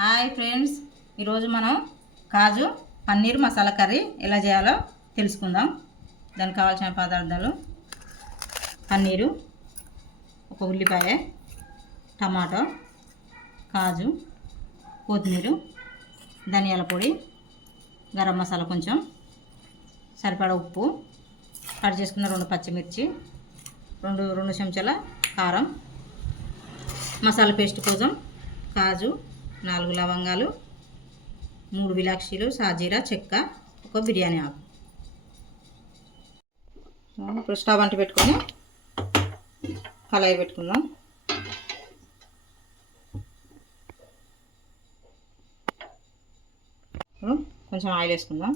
Hi friends. ఈరోజు మనం కాజు paneer masala curry ఎలా చేయాలో తెలుసుకుందాం. దానికి కావాల్సిన పదార్థాలు. పన్నీరు ఒక ఉల్లిపాయ టమాటో కాజు కొత్తిమీర ధనియాల పొడి గరం మసాలా కొంచెం సరిపడా ఉప్పు కట్ చేసుకున్న రెండు పచ్చిమిర్చి రెండు రెండు చెంచాల కారం మసాలా పేస్ట్ కోసం కాజు నాలుగు లవంగాలు మూడు విలాక్షీలు సాజీరా చెక్క ఒక బిర్యానీ ఆకు. ఇప్పుడు స్టవ్ అంటి పెట్టుకొని కళాయి పెట్టుకుందాం. ఇప్పుడు కొంచెం ఆయిల్ వేసుకుందాం.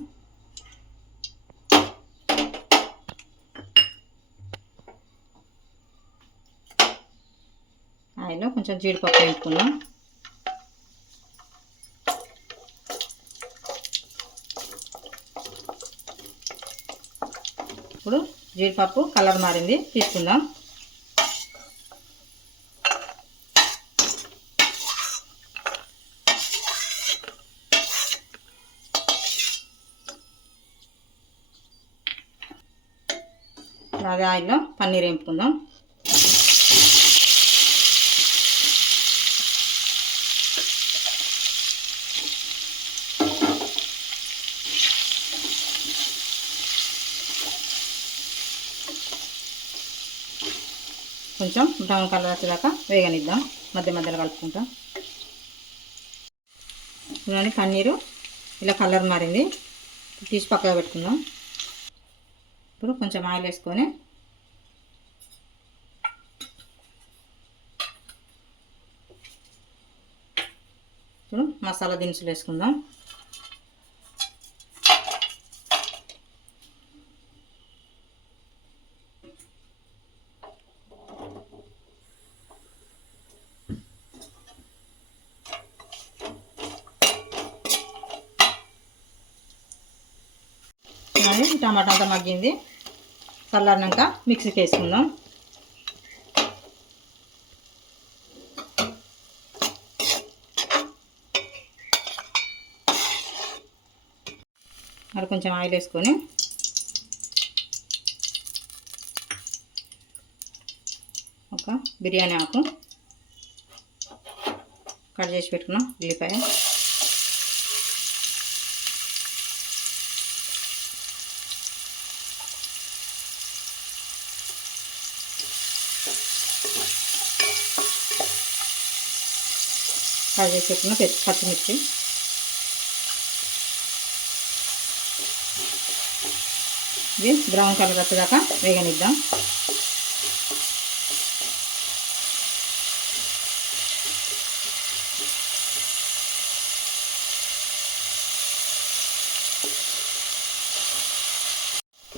ఆయిల్లో కొంచెం జీడిపప్పు వేసుకుందాం ఇప్పుడు జీడిపప్పు కలర్ మారింది. తీసుకుందాం. అదే ఆయిల్లో పన్నీర్ వేపుకుందాం. కొంచెం బ్రౌన్ కలర్ వచ్చేదాకా వేగనిద్దాం. మధ్య మధ్యలో కలుపుకుంటాం. చూడండి పన్నీరు ఇలా కలర్ మారింది. తీసి పక్కగా పెట్టుకుందాం. ఇప్పుడు కొంచెం ఆయిల్ వేసుకొని ఇప్పుడు మసాలా దినుసులు వేసుకుందాం. టమాటా అంతా మగ్గింది. చల్లారినాక మిక్సీకి వేసుకుందాం. మరి కొంచెం ఆయిల్ వేసుకొని ఒక బిర్యానీ ఆకు కట్ చేసి పెట్టుకున్నాం. ఉల్లిపాయ. కట్ చేసి పచ్చిమిర్చి. ఇది బ్రౌన్ కలర్ వచ్చేదాకా వేగనిద్దాం.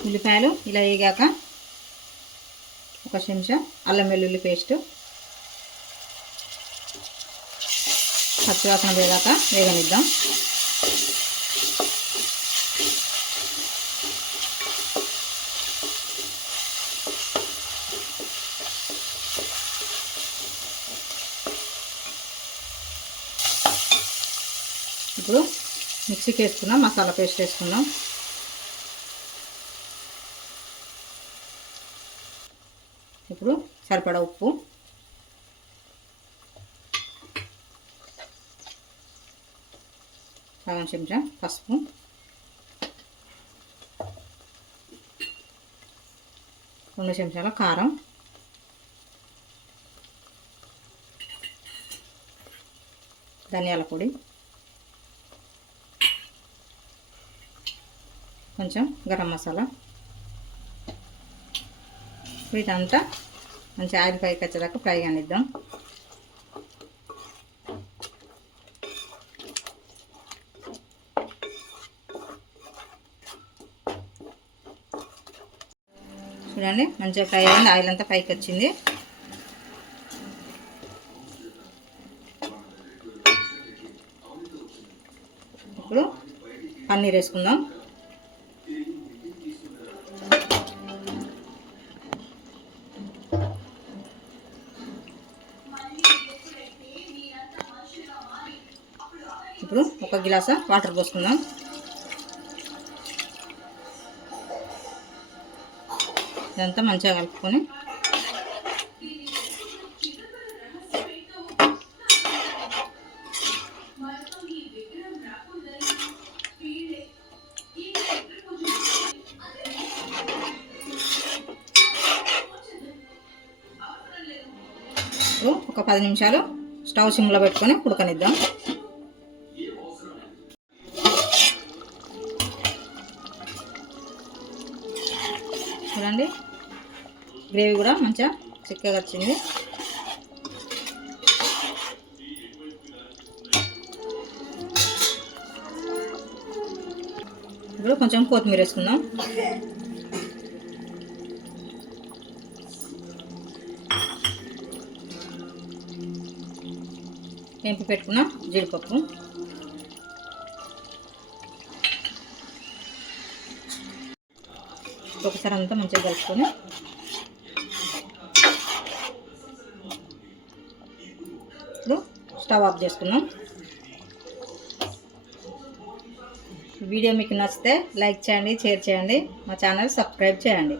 ఉల్లిపాయలు ఇలా వేగాక ఒక చెంచా అల్లం వెల్లుల్లి పేస్టు. పచ్చివాసన పోయేదాకా వేగనిద్దాం. ఇప్పుడు మిక్సీకి వేసుకున్నాం మసాలా పేస్ట్ వేసుకుందాం ఇప్పుడు సరిపడా ఉప్పు. సగం చెంచా పసుపు. రెండు చెంచాల కారం. ధనియాల పొడి. కొంచెం గరం మసాలా. వీటంతా మంచి ఆయిల్ పైకి వచ్చేదాకా ఫ్రై కానిద్దాం. చూడండి మంచిగా ఫ్రై అయింది ఆయిల్ అంతా పైకి వచ్చింది. ఇప్పుడు పన్నీర్ వేసుకుందాం. ఇప్పుడు ఒక గిలాస వాటర్ పోసుకుందాం. ఇదంతా మంచిగా కలుపుకొని. ఒక పది నిమిషాలు స్టవ్ సిమ్లో పెట్టుకొని ఉడకనిద్దాం. చూడండి. గ్రేవీ కూడా మంచిగా చిక్కగా వచ్చింది. ఇప్పుడు కొంచెం కొత్తిమీర వేసుకుందాం. వేంపి పెట్టుకున్న జీడిపప్పు. ఒకసారి అంతా మంచిగా కలుపుకొని. ఇప్పుడు స్టవ్ ఆఫ్ చేసుకున్నాం వీడియో మీకు నచ్చితే లైక్ చేయండి షేర్ చేయండి. మా ఛానల్ సబ్స్క్రైబ్ చేయండి.